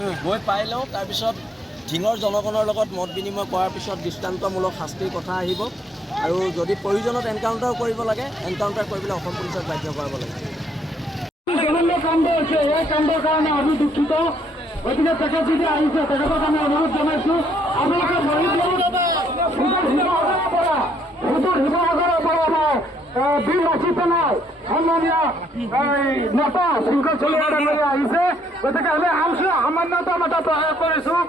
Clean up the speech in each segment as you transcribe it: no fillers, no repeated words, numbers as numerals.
গৈ পাই লওঁ, তাৰপিছত ঢিঙৰ জনগণৰ লগত মত বিনিময় কৰাৰ পিছত দৃষ্টান্তমূলক শাস্তিৰ কথা আহিব আৰু যদি প্ৰয়োজনত এনকাউণ্টাৰ কৰিব লাগে এনকাউণ্টাৰ কৰিবলৈ অসম পুলিচক বাধ্য কৰাব লাগে। কাণ্ড হৈছে, এই কাণ্ডৰ কাৰণে আমি দুঃখিত। গতিকে তেখেত যদি আহিছে তেখেতক আমি অনুৰোধ জনাইছোঁ আপোনালোকে শিৱসাগৰৰ পৰা আমাৰ বিল ৰাখি পেলাই সন্মানীয় নেতা শৃংখল চলিহা ডাঙৰীয়া আহিছে। গতিকে আমি সামান্যতম এটা প্ৰয়াস কৰিছোঁ,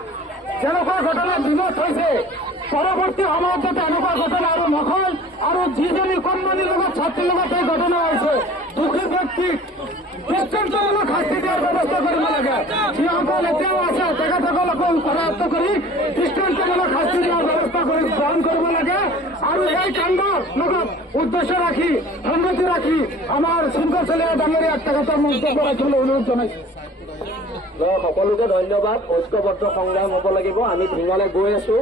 যেনেকুৱা ঘটনা দিনত হৈছে পৰৱৰ্তী সময়ত যাতে এনেকুৱা ঘটনা আৰু নহয়। আৰু যিজনী কণমানিৰ লগত ছাত্ৰীৰ লগত এই ঘটনা হৈছে দোষী ব্যক্তিক দৃষ্টান্তমূলক শাস্তি দিয়াৰ ব্যৱস্থা কৰিব লাগে। যিসকল এতিয়াও আছে তেখেতসকলকো পৰাস্ত কৰি দৃষ্টান্তমূলক শাস্তি দিয়াৰ ব্যৱস্থা কৰি গ্ৰহণ কৰিব লাগে। আৰু এই কাণ্ডৰ লগত উদ্দেশ্য ৰাখি সংগতি ৰাখি আমাৰ শৃংখল চলিহা ডাঙৰীয়াক তেখেতৰ মন্তব্য ৰাখিবলৈ অনুৰোধ জনাইছোঁ। সকলোকে ধন্যবাদ। ঐক্যবদ্ধ সংগ্ৰাম হ'ব লাগিব। আমি ঢিঙলৈ গৈ আছো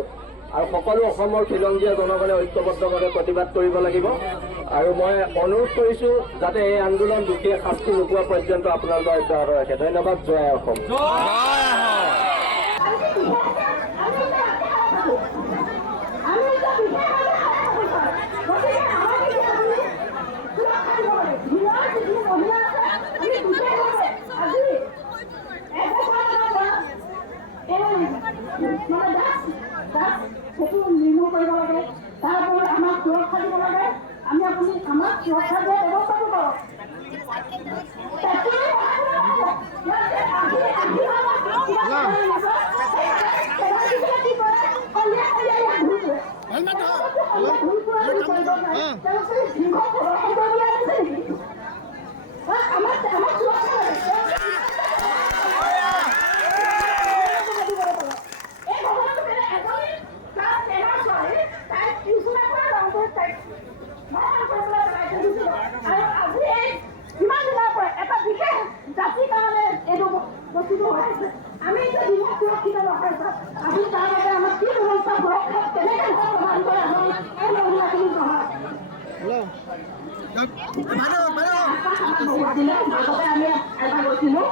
আৰু সকলো অসমৰ খিলঞ্জীয়া জনগণে ঐক্যবদ্ধভাৱে প্ৰতিবাদ কৰিব লাগিব। আৰু মই অনুৰোধ কৰিছোঁ যাতে এই আন্দোলন দোষীয়ে শাস্তি নোপোৱা পৰ্যন্ত আপোনালোকে অব্যাহত ৰাখে। ধন্যবাদ। জয় অসম। সেইটো নিৰ্মূল কৰিব লাগে, তাৰ ওপৰত আমাক সুৰক্ষা দিব লাগে। আমি আপুনি আমাক সুৰক্ষা দিয়াৰ ব্যৱস্থাটো কৰক। আমি সুৰক্ষিত নহয় আপুনি তাৰ বাবে আমাক কি ব্যৱস্থা সুৰক্ষা কেনেকৈ প্ৰদান কৰে আমাৰ এই মহিলাখিনি নহয়। আমি এটা গৈছিলো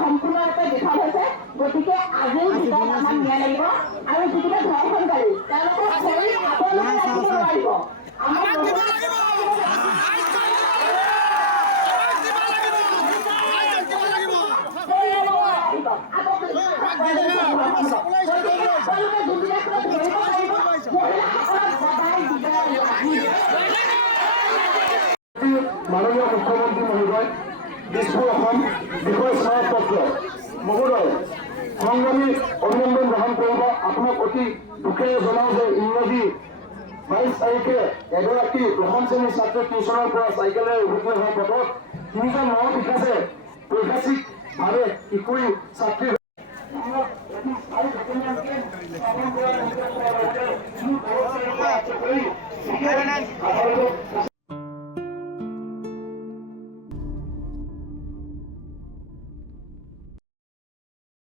সম্পূৰ্ণৰূপে বিফল হৈছে। গতিকে আজিও ভিতৰত আমাক ন্যায় লাগিব আৰু যিকেইটা ধৰ্ষণকাৰী তেওঁলোকক ৰাখিব পাৰিব। মাননীয় মুখ্যমন্ত্ৰী মহোদয়, দিছপুৰ অসম বিষয় স্মাৰকপত্ৰ মহোদয় সংগ্ৰামী অভিনন্দন গ্ৰহণ কৰিব। আপোনাক অতি দুখেৰে জনাওঁ যে ইংৰাজী 22 তাৰিখে এগৰাকী দশম শ্ৰেণীৰ ছাত্ৰী টিউচনৰ পৰা চাইকেলেৰে উভতি অহা পথত 3জন নাও বিকাশে পৈশাচিকভাৱে কিশোৰী ছাত্ৰীৰ